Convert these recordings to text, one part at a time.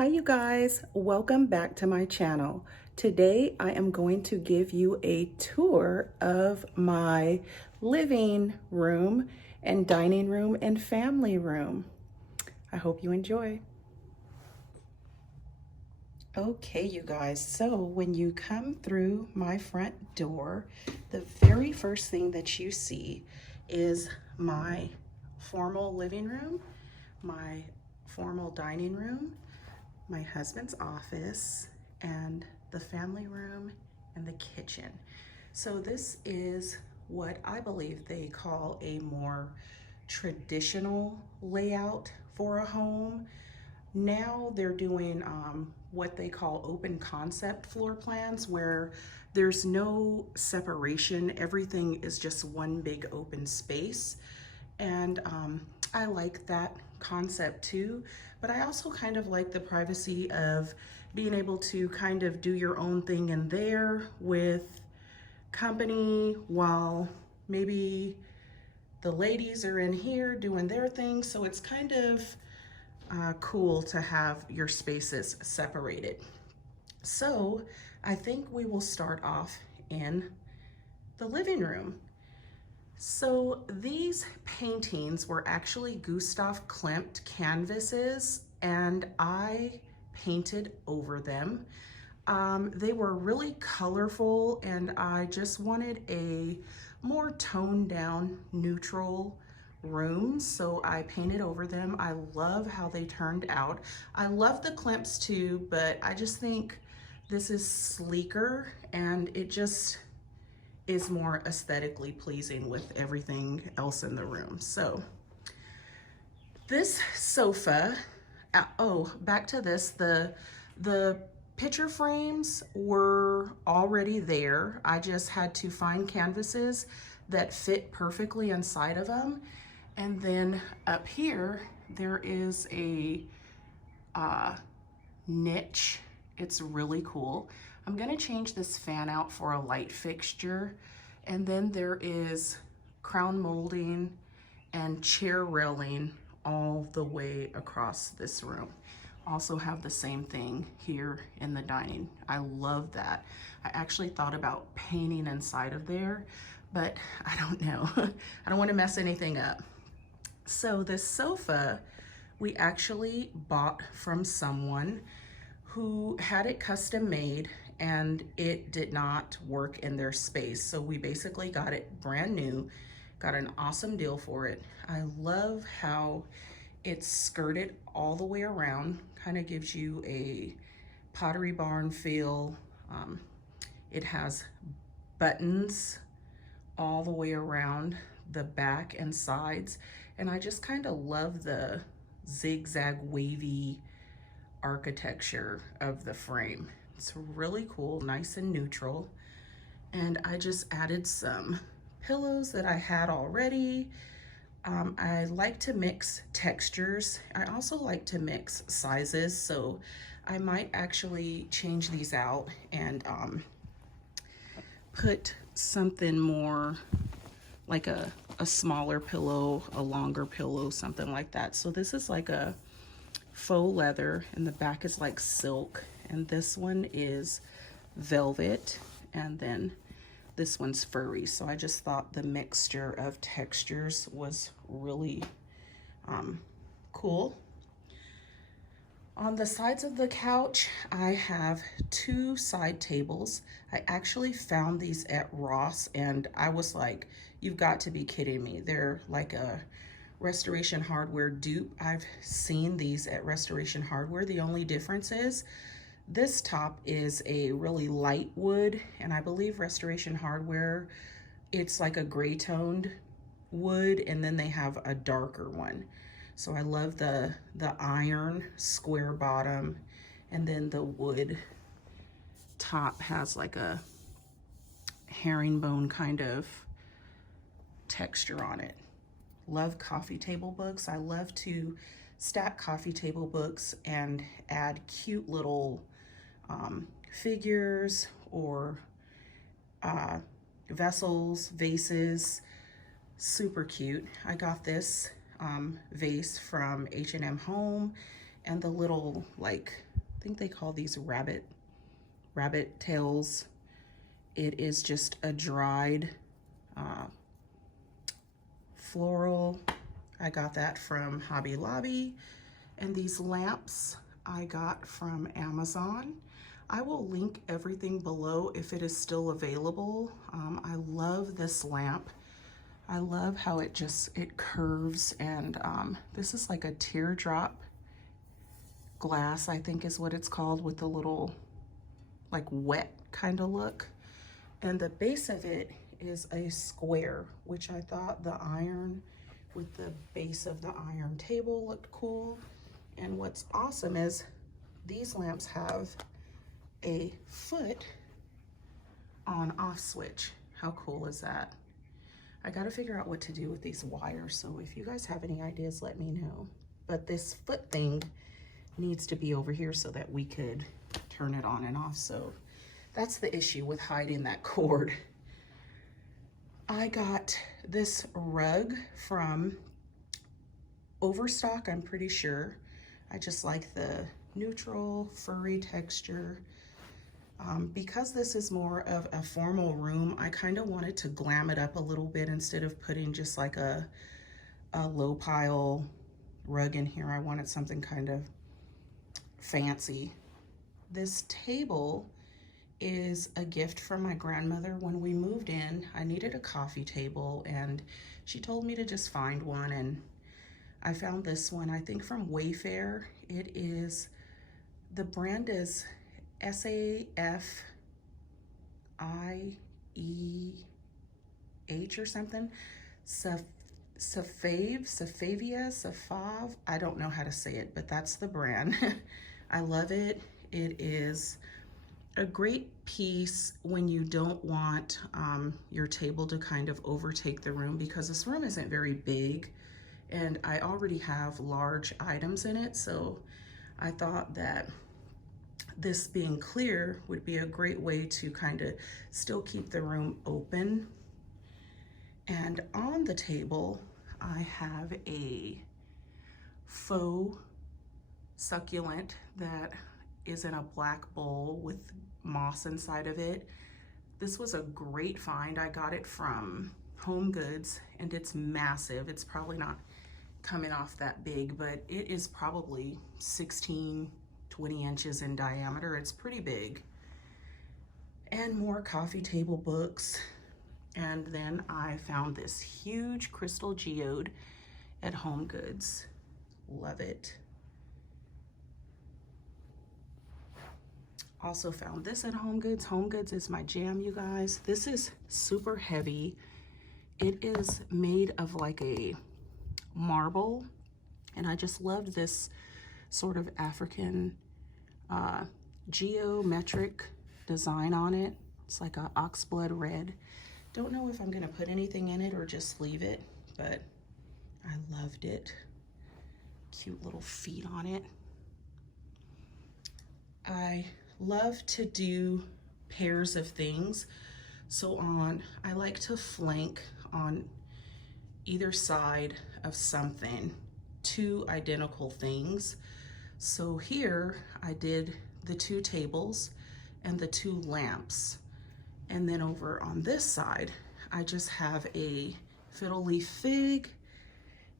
Hi you guys, welcome back to my channel. Today I am going to give you a tour of my living room and dining room and family room. I hope you enjoy. Okay you guys, so when you come through my front door, the very first thing that you see is my formal living room, my formal dining room, my husband's office, and the family room and the kitchen. So this is what I believe they call a more traditional layout for a home. Now they're doing what they call open concept floor plans, where there's no separation. Everything is just one big open space. And I like that concept too, but I also kind of like the privacy of being able to kind of do your own thing in there with company while maybe the ladies are in here doing their thing. So it's kind of cool to have your spaces separated. So I think we will start off in the living room. So these paintings were actually Gustav Klimt canvases, and I painted over them. They were really colorful, and I just wanted a more toned down neutral room, so I painted over them. I love how they turned out. I love the Klimts too, but I just think this is sleeker and it just is more aesthetically pleasing with everything else in the room. So this sofa, oh, back to this, the picture frames were already there. I just had to find canvases that fit perfectly inside of them. And then up here, there is a niche. It's really cool. I'm gonna change this fan out for a light fixture. And then there is crown molding and chair railing all the way across this room. Also have the same thing here in the dining. I love that. I actually thought about painting inside of there, but I don't know. I don't want to mess anything up. So this sofa we actually bought from someone who had it custom made, and it did not work in their space. So we basically got it brand new, got an awesome deal for it. I love how it's skirted all the way around, kind of gives you a Pottery Barn feel. It has buttons all the way around the back and sides. And I just kind of love the zigzag wavy architecture of the frame. It's really cool, nice and neutral. And I just added some pillows that I had already. I like to mix textures. I also like to mix sizes, so I might actually change these out and put something more like a smaller pillow, a longer pillow, something like that. So this is like a faux leather, and the back is like silk, and this one is velvet, and then this one's furry. So I just thought the mixture of textures was really cool. On the sides of the couch, I have two side tables. I actually found these at Ross, and I was like, you've got to be kidding me. They're like a Restoration Hardware dupe. I've seen these at Restoration Hardware. The only difference is this top is a really light wood, and I believe Restoration Hardware, it's like a gray toned wood, and then they have a darker one. So I love the iron square bottom, and then the wood top has like a herringbone kind of texture on it. Love coffee table books. I love to stack coffee table books and add cute little figures or vessels, vases. Super cute. I got this vase from H&M Home, and the little like I think they call these rabbit tails. It is just a dried floral. I got that from Hobby Lobby. And these lamps I got from Amazon. I will link everything below if it is still available. I love this lamp. I love how it curves, and this is like a teardrop glass, I think is what it's called, with a little like wet kind of look. And the base of it is a square, which I thought the iron with the base of the iron table looked cool. And what's awesome is these lamps have a foot on off switch. How cool is that? I gotta figure out what to do with these wires, so if you guys have any ideas, let me know. But this foot thing needs to be over here so that we could turn it on and off. So that's the issue with hiding that cord. I got this rug from Overstock, I'm pretty sure. I just like the neutral furry texture. Because this is more of a formal room, I kind of wanted to glam it up a little bit instead of putting just like a low pile rug in here. I wanted something kind of fancy. This table is a gift from my grandmother. When we moved in, I needed a coffee table and she told me to just find one, and I found this one, I think from Wayfair. It is, the brand is SAFIEH or something. Safave, I don't know how to say it, but that's the brand. I love it. It is a great piece when you don't want your table to kind of overtake the room, because this room isn't very big and I already have large items in it. So I thought that this being clear would be a great way to kind of still keep the room open. And on the table, I have a faux succulent that is in a black bowl with moss inside of it. This was a great find. I got it from HomeGoods and it's massive. It's probably not coming off that big, but it is probably 16, 20 inches in diameter. It's pretty big. And more coffee table books. And then I found this huge crystal geode at HomeGoods. Love it. Also found this at HomeGoods. HomeGoods is my jam, you guys. This is super heavy. It is made of like a marble, and I just love this sort of African geometric design on it. It's like a oxblood red. Don't know if I'm gonna put anything in it or just leave it, but I loved it. Cute little feet on it. I love to do pairs of things. So I like to flank on either side of something, two identical things. So here I did the two tables and the two lamps. And then over on this side, I just have a fiddle leaf fig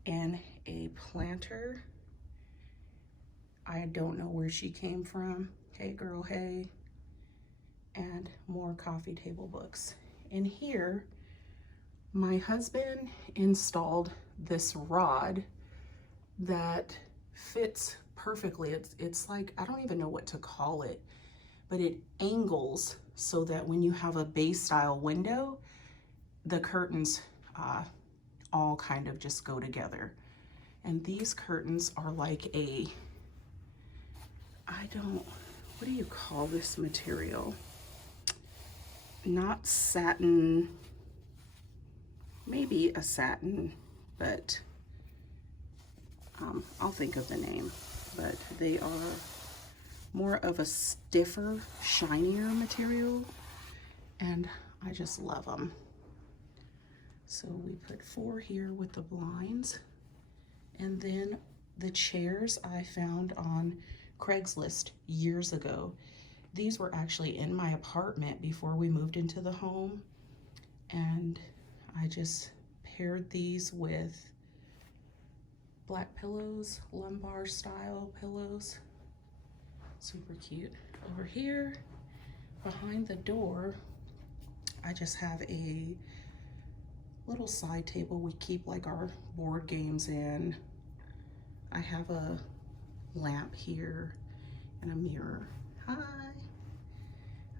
and a planter. I don't know where she came from. Hey girl, hey. And more coffee table books. In here, my husband installed this rod that fits perfectly. It's like, I don't even know what to call it, but it angles so that when you have a bay style window, the curtains all kind of just go together. And these curtains are like a, what do you call this material? Not satin, maybe a satin, but I'll think of the name. But they are more of a stiffer, shinier material, and I just love them. So we put 4 here with the blinds, and then the chairs I found on Craigslist years ago. These were actually in my apartment before we moved into the home, and I just paired these with black pillows, lumbar style pillows. Super cute. Over here behind the door, I just have a little side table we keep like our board games in. I have a lamp here and a mirror. Hi.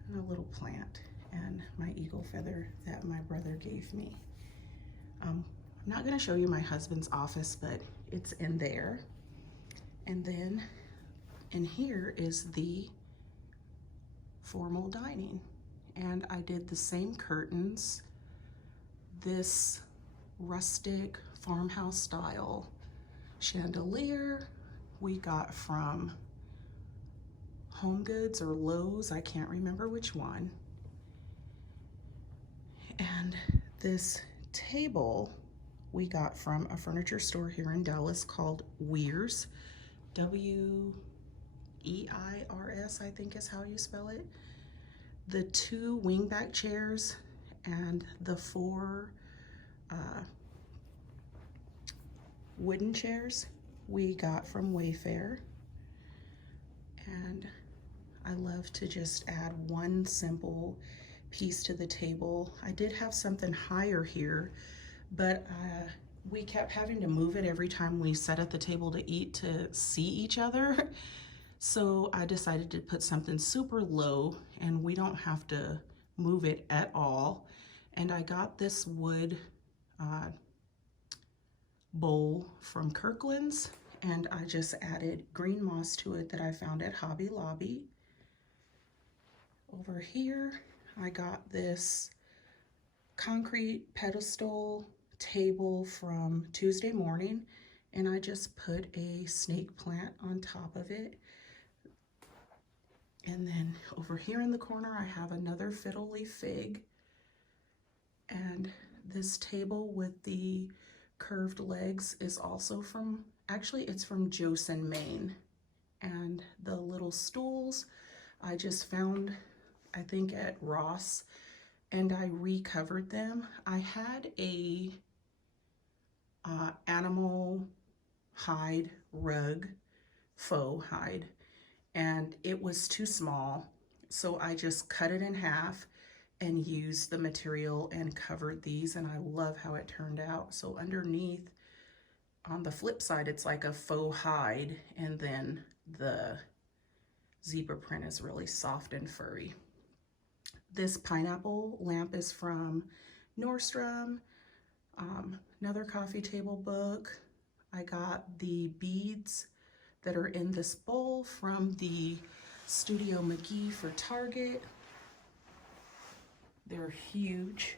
And a little plant and my eagle feather that my brother gave me. I'm not going to show you my husband's office, but it's in there. And then in here is the formal dining. And I did the same curtains, this rustic farmhouse style chandelier we got from HomeGoods or Lowe's, I can't remember which one. And this table we got from a furniture store here in Dallas called Weirs, W-E-I-R-S, I think is how you spell it. The 2 wingback chairs and the 4 wooden chairs we got from Wayfair. And I love to just add one simple piece to the table. I did have something higher here, but we kept having to move it every time we sat at the table to eat to see each other. So I decided to put something super low and we don't have to move it at all. And I got this wood bowl from Kirkland's, and I just added green moss to it that I found at Hobby Lobby. Over here, I got this concrete pedestal table from Tuesday Morning, and I just put a snake plant on top of it. And then over here in the corner, I have another fiddle leaf fig. And this table with the curved legs is also from, actually it's from Josen, Maine. And the little stools I just found, I think at Ross, and I recovered them. I had a animal hide rug, faux hide, and it was too small. So I just cut it in half and used the material and covered these, and I love how it turned out. So underneath, on the flip side, it's like a faux hide, and then the zebra print is really soft and furry. This pineapple lamp is from Nordstrom. Another coffee table book. I got the beads that are in this bowl from the Studio McGee for Target. They're huge.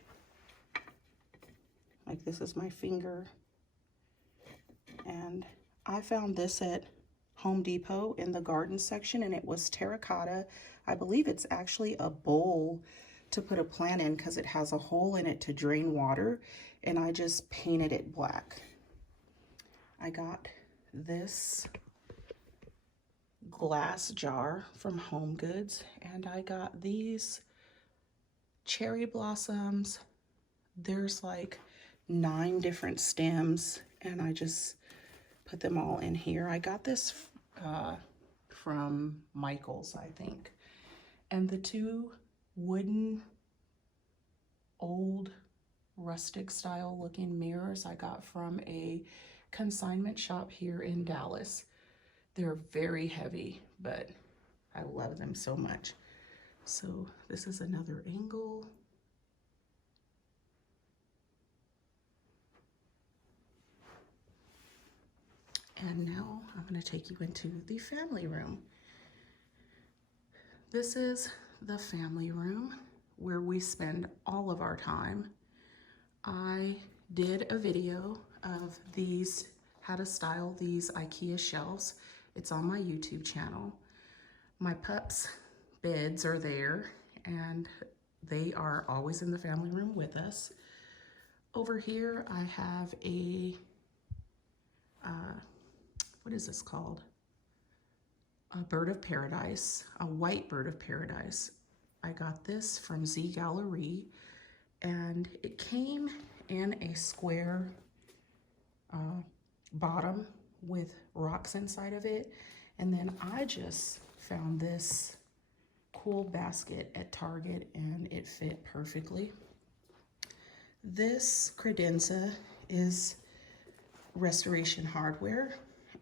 Like, this is my finger. And I found this at Home Depot in the garden section, and it was terracotta. I believe it's actually a bowl to put a plant in because it has a hole in it to drain water, and I just painted it black. I got this glass jar from HomeGoods, and I got these cherry blossoms. There's like 9 different stems, and I just put them all in here. I got this from Michael's, I think. And the 2 wooden, old, rustic style looking mirrors I got from a consignment shop here in Dallas. They're very heavy, but I love them so much. So this is another angle. And now I'm going to take you into the family room. This is the family room where we spend all of our time. I did a video of these, how to style these IKEA shelves. It's on my YouTube channel. My pups' beds are there, and they are always in the family room with us. Over here, I have a, what is this called? a bird of paradise, a white bird of paradise. I got this from Z Gallery, and it came in a square bottom with rocks inside of it. And then I just found this cool basket at Target and it fit perfectly. This credenza is Restoration Hardware,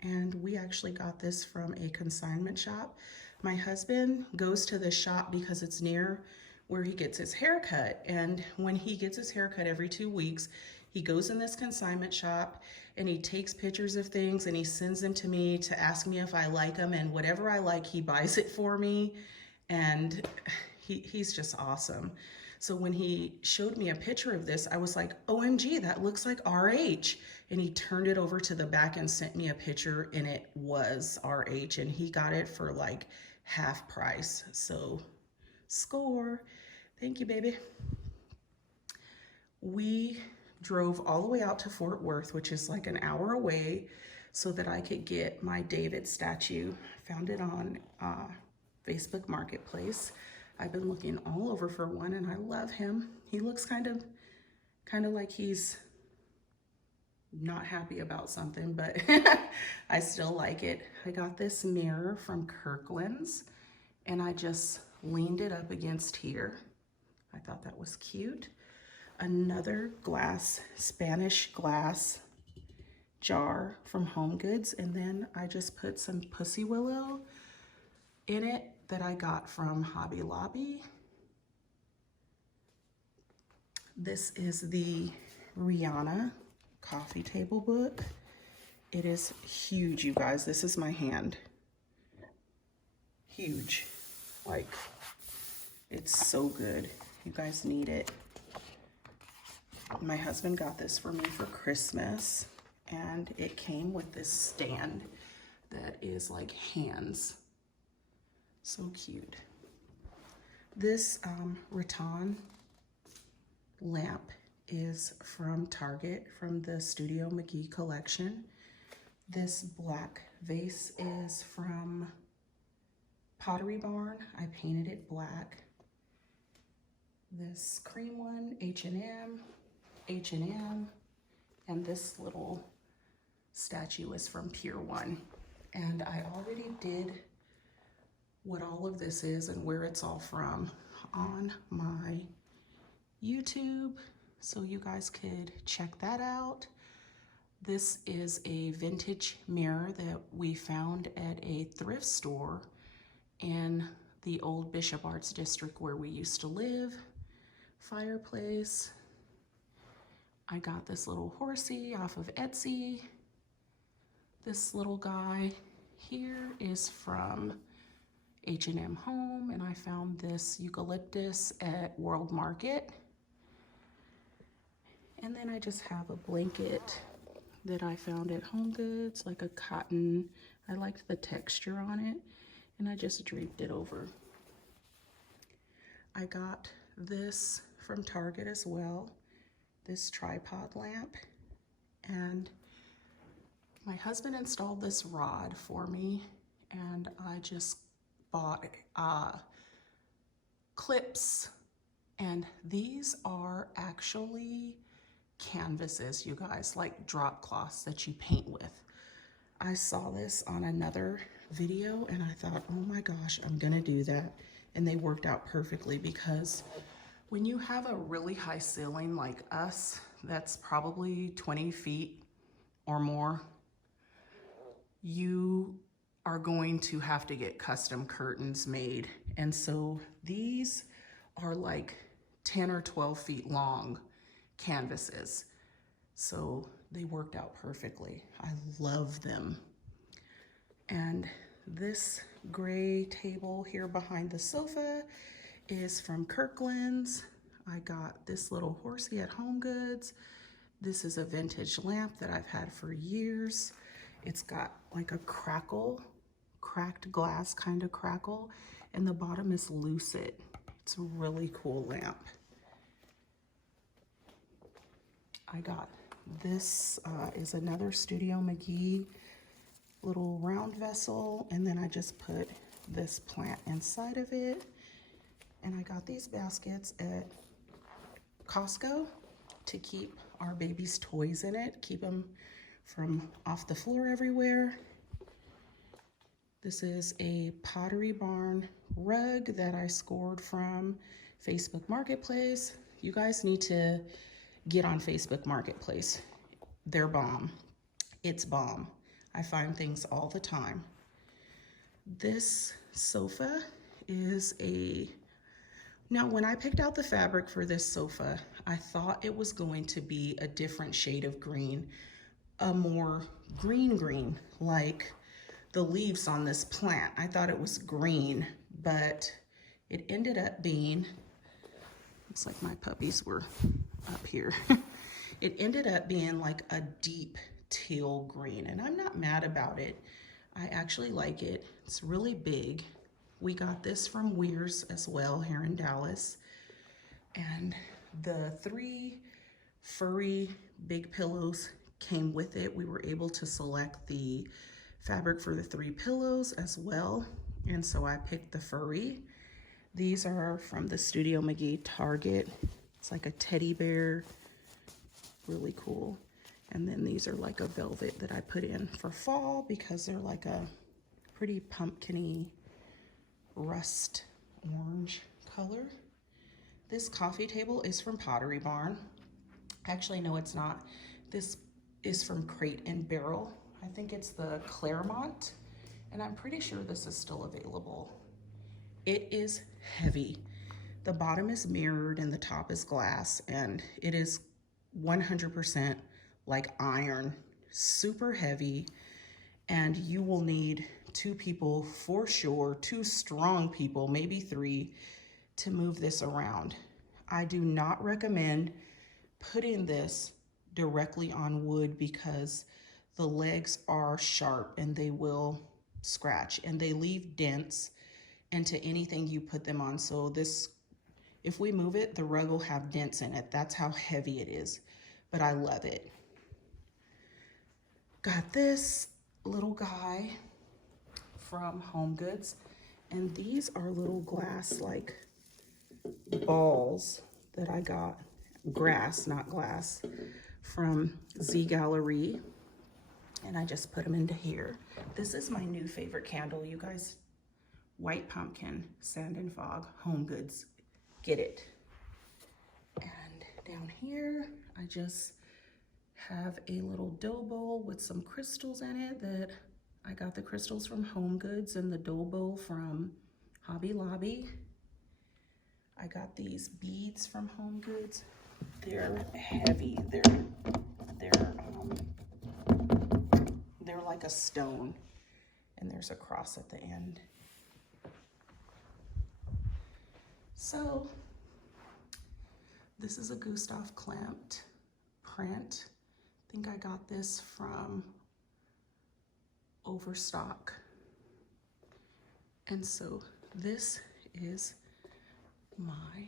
and we actually got this from a consignment shop. My husband goes to this shop because it's near where he gets his hair cut, and when he gets his hair cut every 2 weeks, he goes in this consignment shop and he takes pictures of things and he sends them to me to ask me if I like them, and whatever I like, he buys it for me, and he's just awesome. So when he showed me a picture of this, I was like, OMG, that looks like RH. And he turned it over to the back and sent me a picture, and it was RH, and he got it for like half price. So score. Thank you, baby. We drove all the way out to Fort Worth, which is like an hour away, so that I could get my David statue. Found it on Facebook Marketplace. I've been looking all over for one, and I love him. He looks kind of like he's not happy about something, but I still like it. I got this mirror from Kirkland's, and I just leaned it up against here. I thought that was cute. Another glass, Spanish glass jar from HomeGoods, and then I just put some pussy willow in it that I got from Hobby Lobby. This is the Rihanna coffee table book. It is huge, you guys. This is my hand. Huge. Like, it's so good. You guys need it. My husband got this for me for Christmas, and it came with this stand that is like hands. So cute. This rattan lamp is from Target, from the Studio McGee collection. This black vase is from Pottery Barn. I painted it black. This cream one, H&M, and this little statue is from Pier 1. And I already did what all of this is and where it's all from on my YouTube, so you guys could check that out. This is a vintage mirror that we found at a thrift store in the old Bishop Arts District where we used to live. Fireplace. I got this little horsey off of Etsy. This little guy here is from H&M Home, and I found this eucalyptus at World Market. And then I just have a blanket that I found at HomeGoods, like a cotton. I liked the texture on it, and I just draped it over. I got this from Target as well, this tripod lamp, and my husband installed this rod for me, and I just bought clips, and these are actually canvases, you guys, like drop cloths that you paint with. I saw this on another video and I thought, oh my gosh, I'm gonna do that. And they worked out perfectly, because when you have a really high ceiling like us, that's probably 20 feet or more, you are going to have to get custom curtains made. And so these are like 10 or 12 feet long canvases. So they worked out perfectly. I love them. And this gray table here behind the sofa is from Kirkland's. I got this little horsey at HomeGoods. This is a vintage lamp that I've had for years. It's got like a crackle, cracked glass kind of crackle, and the bottom is lucid. It's a really cool lamp. I got this is another Studio McGee little round vessel, and then I just put this plant inside of it. And I got these baskets at Costco to keep our baby's toys in it, keep them from off the floor everywhere. This is a Pottery Barn rug that I scored from Facebook Marketplace. You guys need to get on Facebook Marketplace. They're bomb. It's bomb. I find things all the time. This sofa is now when I picked out the fabric for this sofa, I thought it was going to be a different shade of green, a more green, like the leaves on this plant. I thought it was green, but it ended up being, looks like my puppies were up here. It ended up being like a deep teal green, and I'm not mad about it. I actually like it. It's really big. We got this from Weir's as well here in Dallas. And the 3 furry big pillows came with it. We were able to select the fabric for the 3 pillows as well. And so I picked the furry. These are from the Studio McGee Target. It's like a teddy bear, really cool. And then these are like a velvet that I put in for fall because they're like a pretty pumpkin-y rust orange color. This coffee table is from Pottery Barn. Actually, no, it's not. This is from Crate and Barrel. I think it's the Claremont, and I'm pretty sure this is still available. It is heavy. The bottom is mirrored and the top is glass, and it is 100% like iron, super heavy, and you will need 2 people for sure, 2 strong people, maybe 3, to move this around. I do not recommend putting this directly on wood because the legs are sharp and they will scratch and they leave dents into anything you put them on. So this, if we move it, the rug will have dents in it. That's how heavy it is, but I love it. Got this little guy from HomeGoods, and these are little glass like balls that I got, grass, not glass, from Z Gallerie, and I just put them into here. This is my new favorite candle, you guys. White Pumpkin, Sand and Fog, HomeGoods, get it. And down here, I just have a little dough bowl with some crystals in it that I got the crystals from HomeGoods and the dough bowl from Hobby Lobby. I got these beads from HomeGoods. They're heavy. They're like a stone, and there's a cross at the end. So this is a Gustav Klimt print. I think I got this from Overstock. And so this is my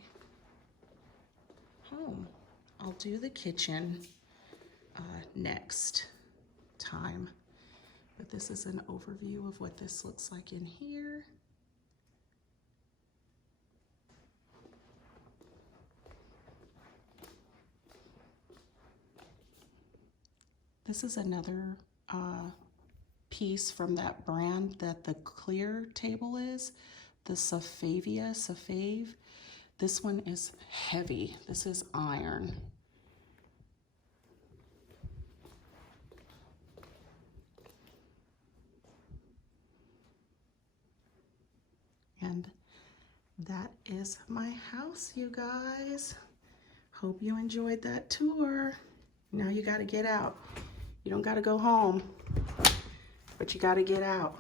home. I'll do the kitchen next time, but this is an overview of what this looks like in here. This is another piece from that brand that the clear table is, the Safave. This one is heavy. This is iron. And that is my house, you guys. Hope you enjoyed that tour. Now you got to get out. You don't got to go home, but you got to get out.